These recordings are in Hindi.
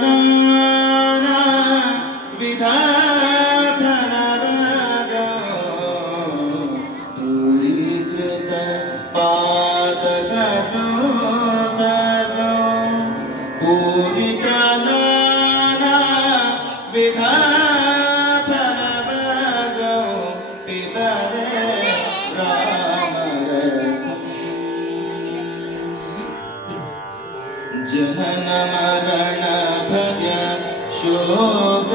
नाना विधातनरागो दूरीकृत पातकसंसर्गो पूरित नाना विधातनरागो पिबरे रामरसम् जनन मरण भय शोक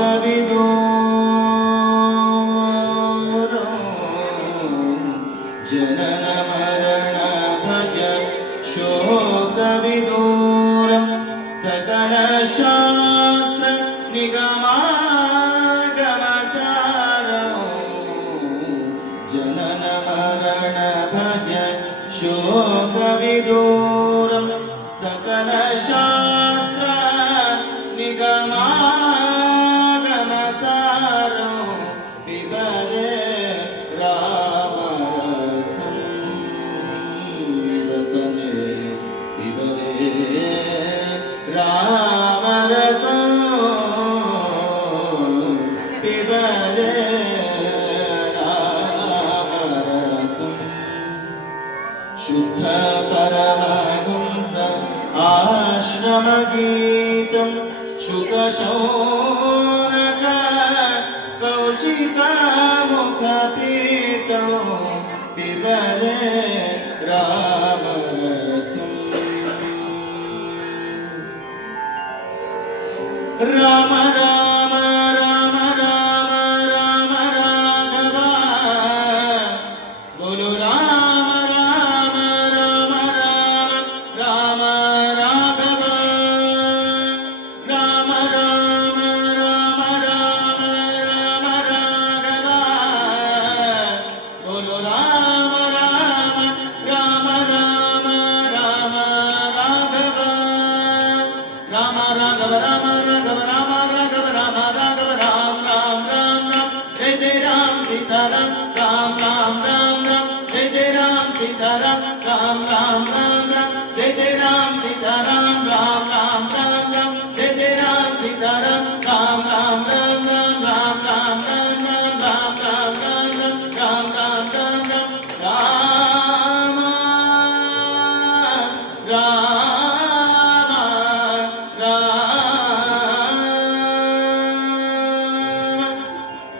विदूरो जनन मरण भय शोक विदूरं सकल शास्त्र निगमागमसारो जनन मरण भय शोक विदूरं सकल शास्त्र निगमागमसारो पिबरे रामरसम् रसने पिबरे रामरसम् पिबरे रामरसम् शुद्ध परमहंस आश्रमगीतं शुकशौनक कौशिकमुखपीतं पिबरे रामरसम् राम राम राम राम राम राघव बोलो राम राम राम राम राम राघव राम राम राम राम राम राघव बोलो राम राम राम राम राम राघव राम राघव राम राम